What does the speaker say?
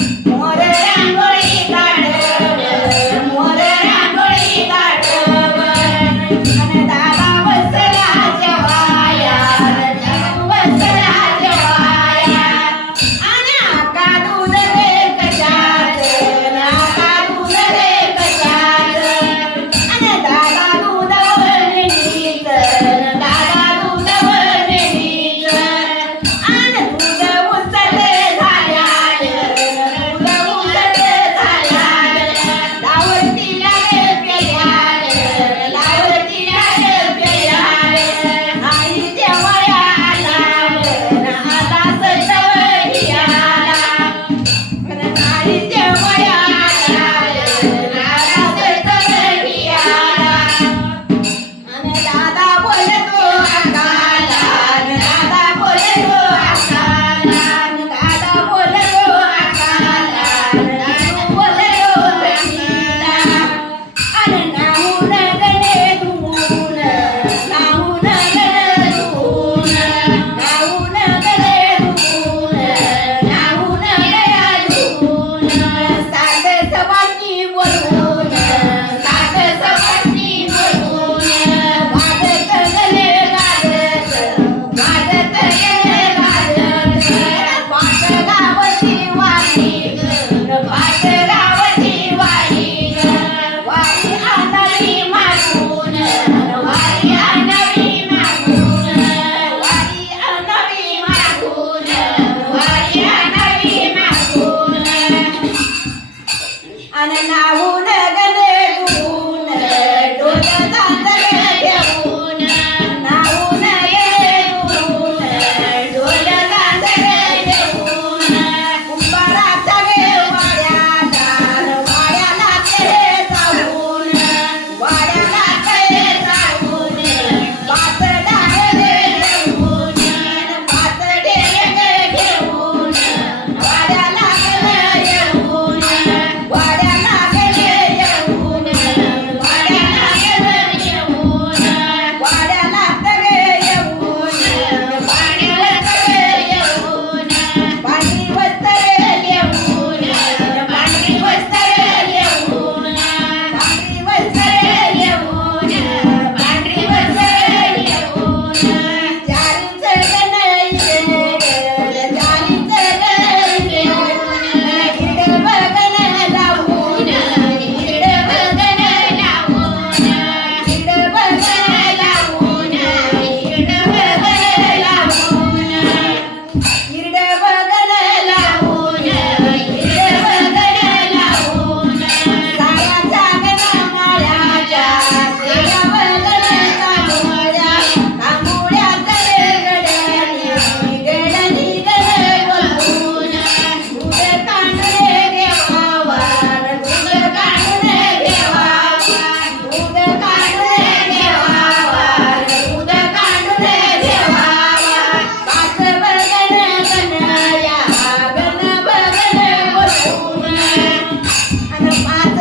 Ah, அன நான் உலக Ana Pak